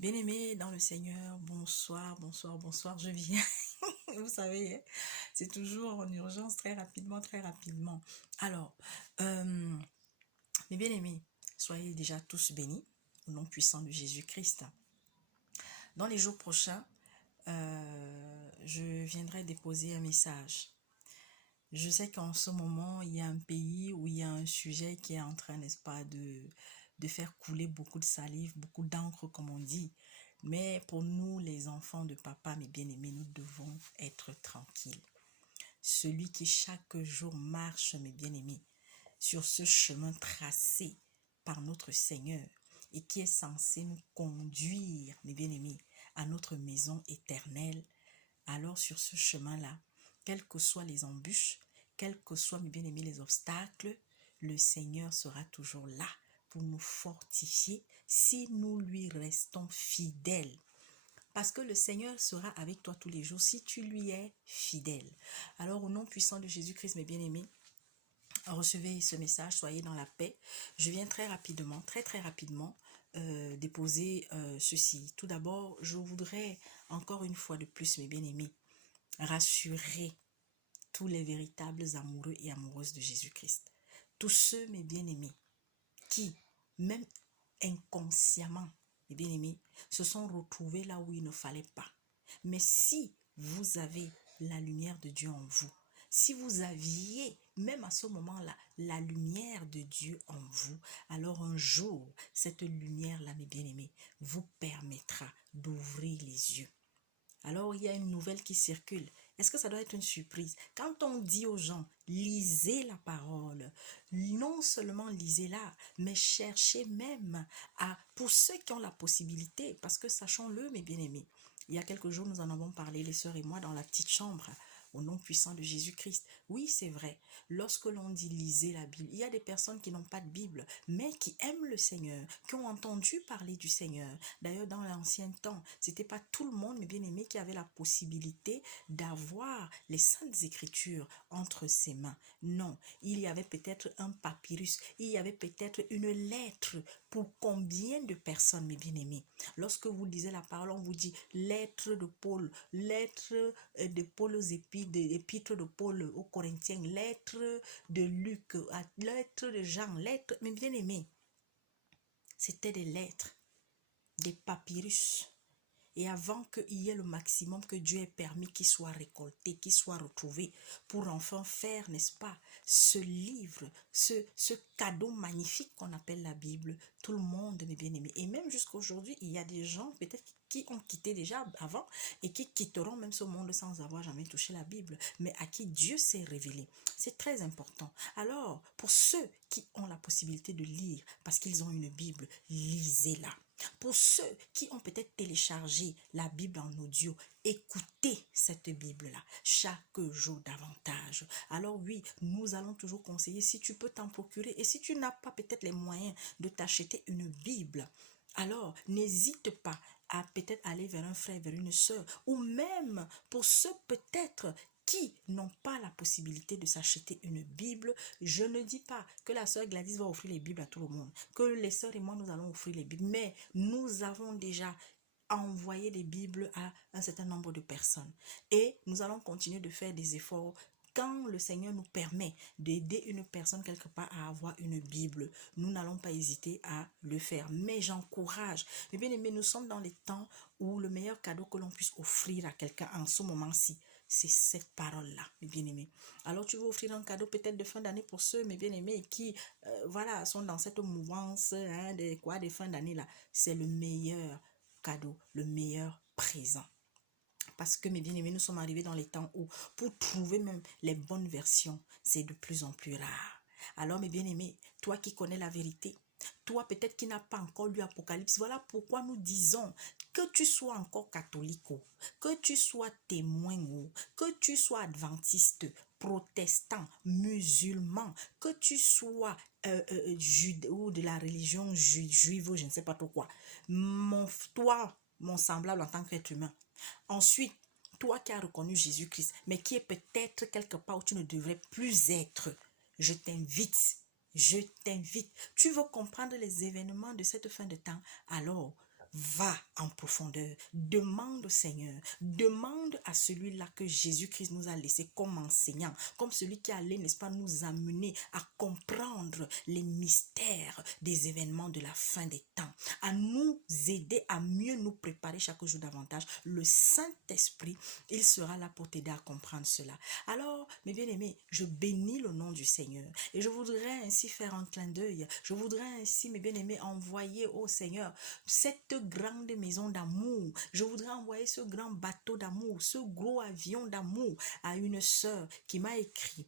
Bien-aimés dans le Seigneur, bonsoir, bonsoir, bonsoir, je viens. Vous savez, hein, c'est toujours en urgence, très rapidement, très rapidement. Alors, euh, mes bien-aimés, soyez déjà tous bénis au nom puissant de Jésus-Christ. Dans les jours prochains, je viendrai déposer un message. Je sais qu'en ce moment, il y a un pays où il y a un sujet qui est en train, n'est-ce pas, de faire couler beaucoup de salive, beaucoup d'encre, comme on dit. Mais pour nous, les enfants de papa, mes bien-aimés, nous devons être tranquilles. Celui qui chaque jour marche, mes bien-aimés, sur ce chemin tracé par notre Seigneur et qui est censé nous conduire, mes bien-aimés, à notre maison éternelle, alors sur ce chemin-là, quelles que soient les embûches, quels que soient, mes bien-aimés, les obstacles, le Seigneur sera toujours là pour nous fortifier si nous lui restons fidèles. Parce que le Seigneur sera avec toi tous les jours si tu lui es fidèle. Alors au nom puissant de Jésus-Christ, mes bien-aimés, recevez ce message, soyez dans la paix. Je viens très rapidement, très rapidement déposer ceci. Tout d'abord, je voudrais encore une fois de plus, mes bien-aimés, rassurer tous les véritables amoureux et amoureuses de Jésus-Christ. Tous ceux, mes bien-aimés, qui, même inconsciemment, mes bien-aimés, se sont retrouvés là où il ne fallait pas. Mais si vous avez la lumière de Dieu en vous, si vous aviez, même à ce moment-là, la lumière de Dieu en vous, alors un jour, cette lumière-là, mes bien-aimés, vous permettra d'ouvrir les yeux. Alors, il y a une nouvelle qui circule. Est-ce que ça doit être une surprise? Quand on dit aux gens, lisez la parole, non seulement lisez-la, mais cherchez même pour ceux qui ont la possibilité, parce que sachons-le, mes bien-aimés, il y a quelques jours, nous en avons parlé, les sœurs et moi, dans la petite chambre, au nom puissant de Jésus-Christ. Oui, c'est vrai. Lorsque l'on dit lisez la Bible, il y a des personnes qui n'ont pas de Bible, mais qui aiment le Seigneur, qui ont entendu parler du Seigneur. D'ailleurs, dans l'ancien temps, c'était pas tout le monde, mes bien-aimés, qui avait la possibilité d'avoir les Saintes Écritures entre ses mains. Non, il y avait peut-être un papyrus, il y avait peut-être une lettre pour combien de personnes, mes bien-aimés. Lorsque vous lisez la parole, on vous dit lettre de Paul, lettre de Paul aux épîtres de Paul aux Corinthiens, lettre de Luc, lettre de Jean, lettre, mes bien-aimés. C'était des lettres, des papyrus. Et avant qu'il y ait le maximum que Dieu ait permis qu'il soit récolté, qu'il soit retrouvé, pour enfin faire, n'est-ce pas, ce livre, ce cadeau magnifique qu'on appelle la Bible, tout le monde, mes bien-aimés. Et même jusqu'à aujourd'hui, il y a des gens peut-être qui ont quitté déjà avant et qui quitteront même ce monde sans avoir jamais touché la Bible, mais à qui Dieu s'est révélé. C'est très important. Alors, pour ceux qui ont la possibilité de lire, parce qu'ils ont une Bible, lisez-la. Pour ceux qui ont peut-être téléchargé la Bible en audio, écoutez cette Bible-là chaque jour davantage. Alors oui, nous allons toujours conseiller si tu peux t'en procurer et si tu n'as pas peut-être les moyens de t'acheter une Bible, alors n'hésite pas à peut-être aller vers un frère, vers une sœur, ou même pour ceux peut-être qui n'ont pas la possibilité de s'acheter une Bible. Je ne dis pas que la sœur Gladys va offrir les Bibles à tout le monde, que les sœurs et moi nous allons offrir les Bibles, mais nous avons déjà envoyé des Bibles à un certain nombre de personnes et nous allons continuer de faire des efforts. Quand le Seigneur nous permet d'aider une personne quelque part à avoir une Bible, nous n'allons pas hésiter à le faire. Mais j'encourage. Mais bien aimé, nous sommes dans les temps où le meilleur cadeau que l'on puisse offrir à quelqu'un en ce moment-ci, c'est cette parole-là, mes bien-aimés. Alors tu veux offrir un cadeau peut-être de fin d'année pour ceux, mes bien-aimés, qui voilà, sont dans cette mouvance des fins d'année là. C'est le meilleur cadeau, le meilleur présent. Parce que, mes bien-aimés, nous sommes arrivés dans les temps où, pour trouver même les bonnes versions, c'est de plus en plus rare. Alors, mes bien-aimés, toi qui connais la vérité, toi peut-être qui n'as pas encore lu Apocalypse, voilà pourquoi nous disons que tu sois encore catholique, que tu sois témoin, que tu sois adventiste, protestant, musulman, que tu sois ou de la religion juive, je ne sais pas trop quoi. Toi, mon semblable en tant qu'être humain. Ensuite, toi qui as reconnu Jésus-Christ, mais qui est peut-être quelque part où tu ne devrais plus être, je t'invite. Tu veux comprendre les événements de cette fin de temps, alors va en profondeur, demande au Seigneur, demande à celui-là que Jésus-Christ nous a laissé comme enseignant, comme celui qui allait, n'est-ce pas, nous amener à comprendre les mystères des événements de la fin des temps, à nous aider à mieux nous préparer chaque jour davantage. Le Saint-Esprit, il sera là pour t'aider à comprendre cela. Alors, mes bien-aimés, je bénis le nom du Seigneur et je voudrais ainsi faire un clin d'œil. Je voudrais ainsi, mes bien-aimés, envoyer au Seigneur cette grande maison d'amour. Je voudrais envoyer ce grand bateau d'amour, ce gros avion d'amour à une sœur qui m'a écrit: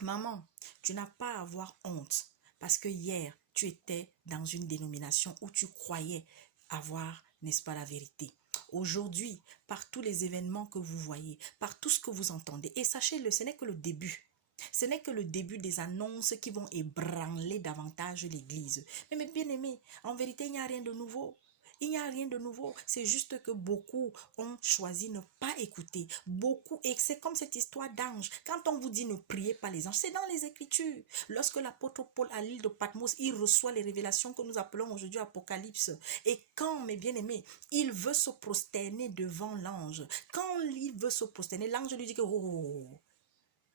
maman, tu n'as pas à avoir honte parce que hier, tu étais dans une dénomination où tu croyais avoir, n'est-ce pas, la vérité. Aujourd'hui, par tous les événements que vous voyez, par tout ce que vous entendez, et sachez-le, ce n'est que le début. Ce n'est que le début des annonces qui vont ébranler davantage l'Église. Mais mes bien-aimés, en vérité, il n'y a rien de nouveau. Il n'y a rien de nouveau. C'est juste que beaucoup ont choisi ne pas écouter. Beaucoup, et c'est comme cette histoire d'ange. Quand on vous dit ne priez pas les anges, c'est dans les Écritures. Lorsque l'apôtre Paul à l'île de Patmos, il reçoit les révélations que nous appelons aujourd'hui Apocalypse. Et quand, mes bien-aimés, il veut se prosterner devant l'ange, quand il veut se prosterner, l'ange lui dit que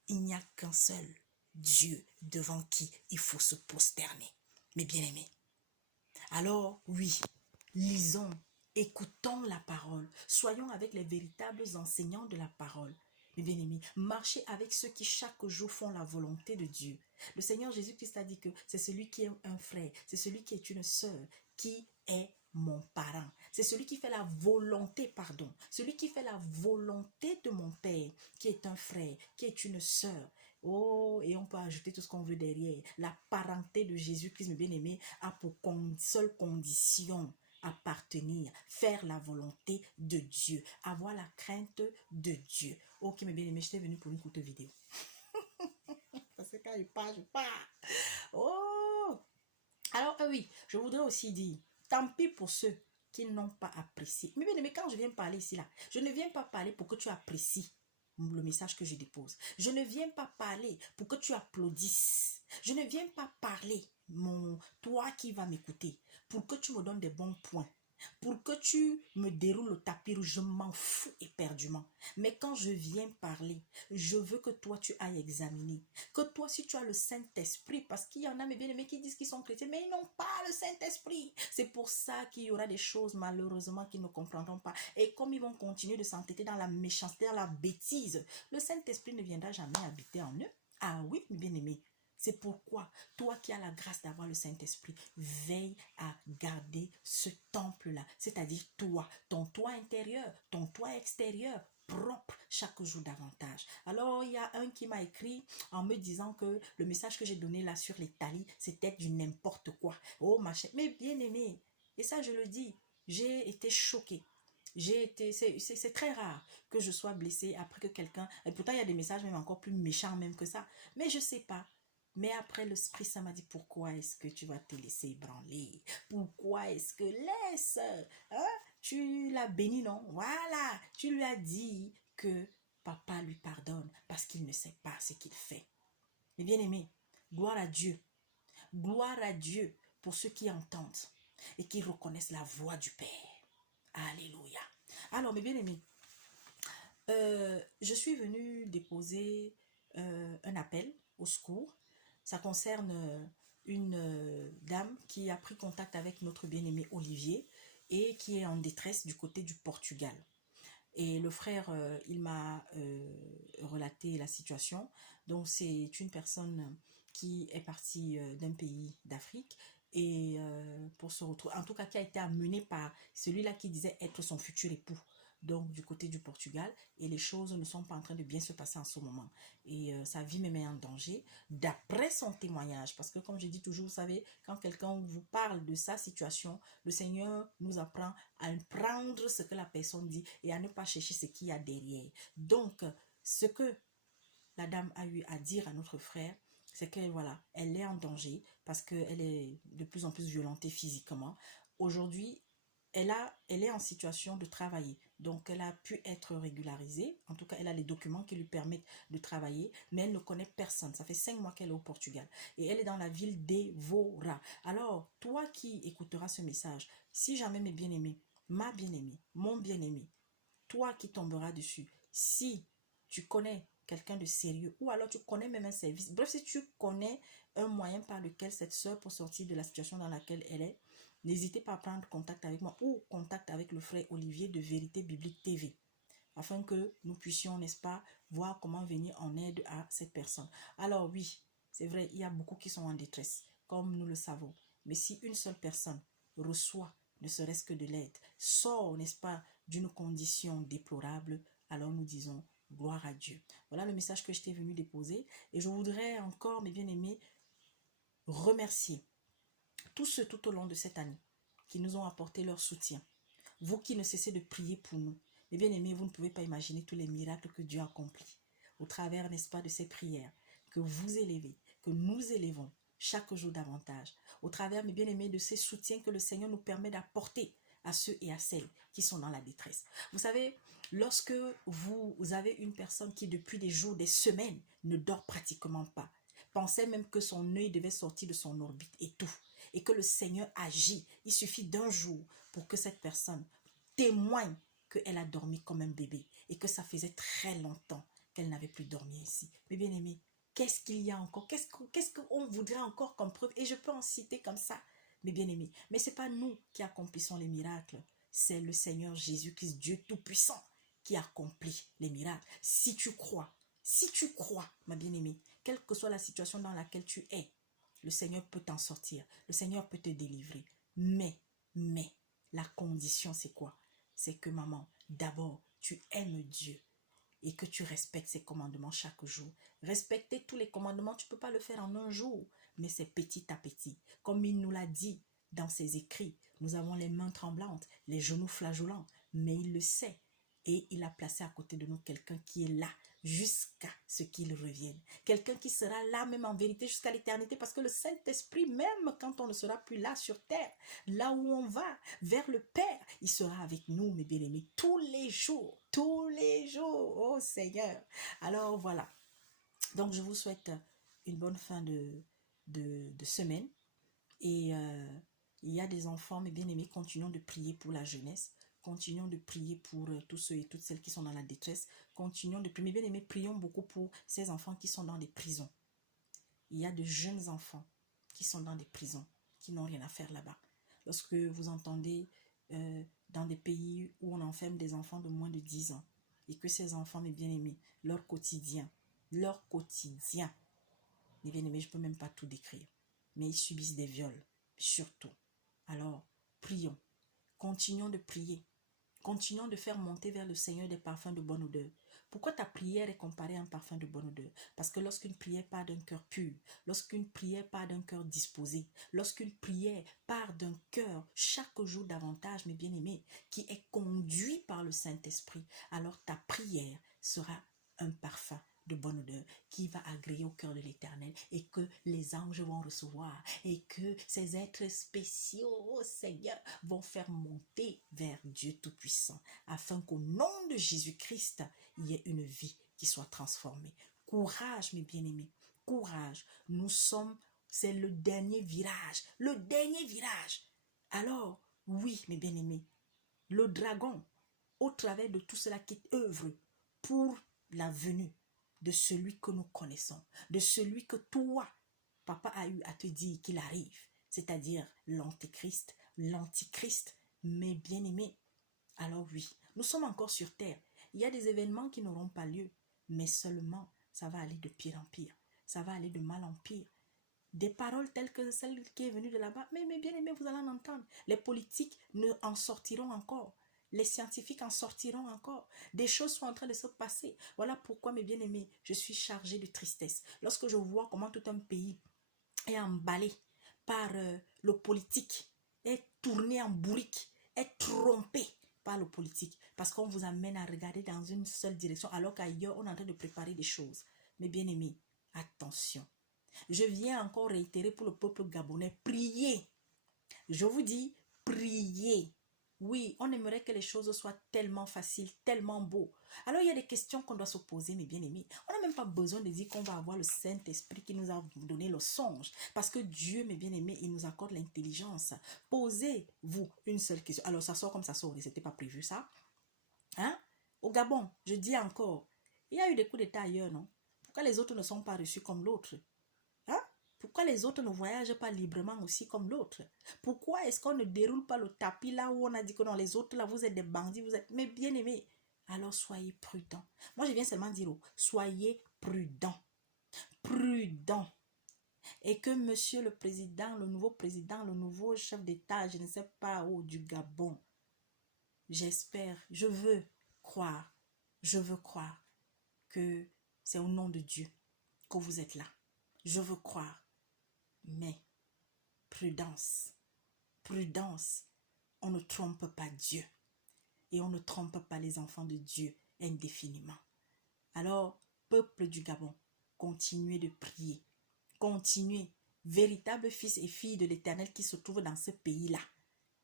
il n'y a qu'un seul Dieu devant qui il faut se prosterner. Mes bien-aimés. Alors, oui, lisons, écoutons la parole. Soyons avec les véritables enseignants de la parole. Mes bien-aimés, marchez avec ceux qui chaque jour font la volonté de Dieu. Le Seigneur Jésus-Christ a dit que c'est celui qui est un frère, c'est celui qui est une sœur, qui est mon parent. C'est celui qui fait la volonté, celui qui fait la volonté de mon Père, qui est un frère, qui est une sœur. Oh, et on peut ajouter tout ce qu'on veut derrière. La parenté de Jésus-Christ, mes bien-aimés, a pour seule condition appartenir, faire la volonté de Dieu, avoir la crainte de Dieu. Ok, mes bien-aimés, je suis venue pour une courte vidéo. Parce que quand je pars. Oh! Alors, oui, je voudrais aussi dire, tant pis pour ceux qui n'ont pas apprécié. Mais bien aimé, quand je viens parler ici, là, je ne viens pas parler pour que tu apprécies le message que je dépose. Je ne viens pas parler pour que tu applaudisses. Je ne viens pas parler, toi qui vas m'écouter, pour que tu me donnes des bons points. Pour que tu me déroules le tapis rouge, je m'en fous éperdument. Mais quand je viens parler, je veux que toi tu ailles examiner. Que toi, si tu as le Saint-Esprit, parce qu'il y en a, mes bien-aimés, qui disent qu'ils sont chrétiens, mais ils n'ont pas le Saint-Esprit. C'est pour ça qu'il y aura des choses, malheureusement, qu'ils ne comprendront pas. Et comme ils vont continuer de s'entêter dans la méchanceté, dans la bêtise, le Saint-Esprit ne viendra jamais habiter en eux. Ah oui, mes bien-aimés. C'est pourquoi, toi qui as la grâce d'avoir le Saint-Esprit, veille à garder ce temple-là. C'est-à-dire toi, ton toit intérieur, ton toit extérieur, propre chaque jour davantage. Alors, il y a un qui m'a écrit en me disant que le message que j'ai donné là sur les talis, c'était du n'importe quoi. Oh, machin. Mais bien aimé, et ça je le dis, j'ai été choquée. C'est très rare que je sois blessée après que quelqu'un, et pourtant il y a des messages même encore plus méchants même que ça, mais je sais pas. Mais après, l'Esprit Saint m'a dit, pourquoi est-ce que tu vas te laisser ébranler? Pourquoi est-ce que laisse? Hein? Tu l'as béni, non? Voilà, tu lui as dit que papa lui pardonne parce qu'il ne sait pas ce qu'il fait. Mais bien aimé, gloire à Dieu. Gloire à Dieu pour ceux qui entendent et qui reconnaissent la voix du Père. Alléluia. Alors, mes bien-aimés, je suis venue déposer un appel au secours. Ça concerne une dame qui a pris contact avec notre bien-aimé Olivier et qui est en détresse du côté du Portugal. Et le frère, il m'a relaté la situation. Donc, c'est une personne qui est partie d'un pays d'Afrique et pour se retrouver, en tout cas, qui a été amenée par celui-là qui disait être son futur époux. Donc, du côté du Portugal, et les choses ne sont pas en train de bien se passer en ce moment. Et sa vie me met en danger, d'après son témoignage. Parce que, comme je dis toujours, vous savez, quand quelqu'un vous parle de sa situation, le Seigneur nous apprend à prendre ce que la personne dit et à ne pas chercher ce qu'il y a derrière. Donc, ce que la dame a eu à dire à notre frère, c'est que voilà, elle est en danger parce qu'elle est de plus en plus violentée physiquement. Aujourd'hui, elle est en situation de travailler, Donc, elle a pu être régularisée. En tout cas, elle a les documents qui lui permettent de travailler, mais elle ne connaît personne. Ça fait 5 mois qu'elle est au Portugal. Et elle est dans la ville d'Evora. Alors, toi qui écouteras ce message, si jamais mes bien-aimés, ma bien-aimée, mon bien-aimé, toi qui tomberas dessus, si tu connais quelqu'un de sérieux, ou alors tu connais même un service, bref, si tu connais un moyen par lequel cette soeur peut sortir de la situation dans laquelle elle est, n'hésitez pas à prendre contact avec moi ou contact avec le frère Olivier de Vérité Biblique TV, afin que nous puissions, n'est-ce pas, voir comment venir en aide à cette personne. Alors oui, c'est vrai, il y a beaucoup qui sont en détresse, comme nous le savons. Mais si une seule personne reçoit, ne serait-ce que de l'aide, sort, n'est-ce pas, d'une condition déplorable, alors nous disons gloire à Dieu. Voilà le message que je t'ai venu déposer. Et je voudrais encore, mes bien-aimés, remercier tous ceux tout au long de cette année qui nous ont apporté leur soutien. Vous qui ne cessez de prier pour nous. Mes bien-aimés, vous ne pouvez pas imaginer tous les miracles que Dieu accomplit au travers, n'est-ce pas, de ces prières que vous élevez, que nous élevons chaque jour davantage. Au travers, mes bien-aimés, de ces soutiens que le Seigneur nous permet d'apporter à ceux et à celles qui sont dans la détresse. Vous savez, lorsque vous avez une personne qui depuis des jours, des semaines, ne dort pratiquement pas, pensait même que son œil devait sortir de son orbite et tout, et que le Seigneur agit, il suffit d'un jour pour que cette personne témoigne qu'elle a dormi comme un bébé et que ça faisait très longtemps qu'elle n'avait plus dormi ici. Mais bien aimé, qu'est-ce qu'il y a encore? Qu'est-ce qu'on voudrait encore comme preuve? Et je peux en citer comme ça, mes bien-aimés. Mais ce n'est pas nous qui accomplissons les miracles. C'est le Seigneur Jésus-Christ, Dieu Tout-Puissant, qui accomplit les miracles. Si tu crois, ma bien-aimée, quelle que soit la situation dans laquelle tu es, le Seigneur peut t'en sortir. Le Seigneur peut te délivrer. Mais, la condition, c'est quoi? C'est que, maman, d'abord, tu aimes Dieu et que tu respectes ses commandements chaque jour. Respecter tous les commandements, tu ne peux pas le faire en un jour, mais c'est petit à petit. Comme il nous l'a dit dans ses écrits, nous avons les mains tremblantes, les genoux flageolants, mais il le sait. Et il a placé à côté de nous quelqu'un qui est là jusqu'à ce qu'il revienne. Quelqu'un qui sera là même en vérité jusqu'à l'éternité, parce que le Saint-Esprit, même quand on ne sera plus là sur terre, là où on va, vers le Père, il sera avec nous, mes bien-aimés, tous les jours, oh Seigneur. Alors voilà, donc je vous souhaite une bonne fin de semaine, et il y a des enfants, mes bien-aimés, continuons de prier pour la jeunesse. Continuons de prier pour tous ceux et toutes celles qui sont dans la détresse. Continuons de prier. Mes bien-aimés, prions beaucoup pour ces enfants qui sont dans des prisons. Il y a de jeunes enfants qui sont dans des prisons, qui n'ont rien à faire là-bas. Lorsque vous entendez dans des pays où on enferme des enfants de moins de 10 ans, et que ces enfants, mes bien-aimés, leur quotidien, mes bien-aimés, je ne peux même pas tout décrire, mais ils subissent des viols, surtout. Alors, prions. Continuons de prier. Continuons de faire monter vers le Seigneur des parfums de bonne odeur. Pourquoi ta prière est comparée à un parfum de bonne odeur? Parce que lorsqu'une prière part d'un cœur pur, lorsqu'une prière part d'un cœur disposé, lorsqu'une prière part d'un cœur chaque jour davantage, mes bien-aimés, qui est conduit par le Saint-Esprit, alors ta prière sera un parfum de bonne odeur qui va agréer au cœur de l'Éternel, et que les anges vont recevoir, et que ces êtres spéciaux, oh Seigneur, vont faire monter vers Dieu Tout-Puissant, afin qu'au nom de Jésus-Christ, il y ait une vie qui soit transformée. Courage, mes bien-aimés, courage. Nous sommes, c'est le dernier virage, Alors, oui, mes bien-aimés, le dragon, au travers de tout cela qui œuvre pour la venue de celui que nous connaissons, de celui que toi, papa, a eu à te dire qu'il arrive, c'est-à-dire l'antéchrist, l'antichrist, mes bien-aimés. Alors oui, nous sommes encore sur terre. Il y a des événements qui n'auront pas lieu, mais seulement ça va aller de pire en pire. Ça va aller de mal en pire. Des paroles telles que celle qui est venue de là-bas, mais bien aimé, vous allez en entendre. Les politiques en sortiront encore. Les scientifiques en sortiront encore. Des choses sont en train de se passer. Voilà pourquoi, mes bien-aimés, je suis chargée de tristesse. Lorsque je vois comment tout un pays est emballé par le politique, est tourné en bourrique, est trompé par le politique, parce qu'on vous amène à regarder dans une seule direction, alors qu'ailleurs, on est en train de préparer des choses. Mes bien-aimés, attention. Je viens encore réitérer pour le peuple gabonais, priez. Je vous dis, priez. Oui, on aimerait que les choses soient tellement faciles, tellement beaux. Alors, il y a des questions qu'on doit se poser, mes bien-aimés. On n'a même pas besoin de dire qu'on va avoir le Saint-Esprit qui nous a donné le songe. Parce que Dieu, mes bien-aimés, il nous accorde l'intelligence. Posez-vous une seule question. Alors, ça sort comme ça sort. C'était pas prévu, ça. Hein? Au Gabon, je dis encore, il y a eu des coups d'État ailleurs, non? Pourquoi les autres ne sont pas reçus comme l'autre? Hein? Pourquoi les autres ne voyagent pas librement aussi comme l'autre? Pourquoi est-ce qu'on ne déroule pas le tapis là où on a dit que non, les autres là, vous êtes des bandits, vous êtes mes bien-aimés? Alors soyez prudents. Moi, je viens seulement dire, soyez prudents. Prudents. Et que monsieur le président, le nouveau chef d'État, je ne sais pas où, du Gabon, j'espère, je veux croire que c'est au nom de Dieu que vous êtes là. Je veux croire. Mais prudence, prudence, on ne trompe pas Dieu et on ne trompe pas les enfants de Dieu indéfiniment. Alors, peuple du Gabon, continuez de prier, continuez, véritables fils et filles de l'Éternel qui se trouvent dans ce pays-là.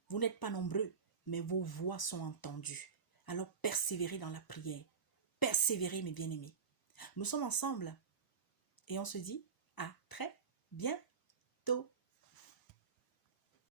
Vous n'êtes pas nombreux, mais vos voix sont entendues. Alors, persévérez dans la prière, persévérez mes bien-aimés. Nous sommes ensemble et on se dit à très bientôt.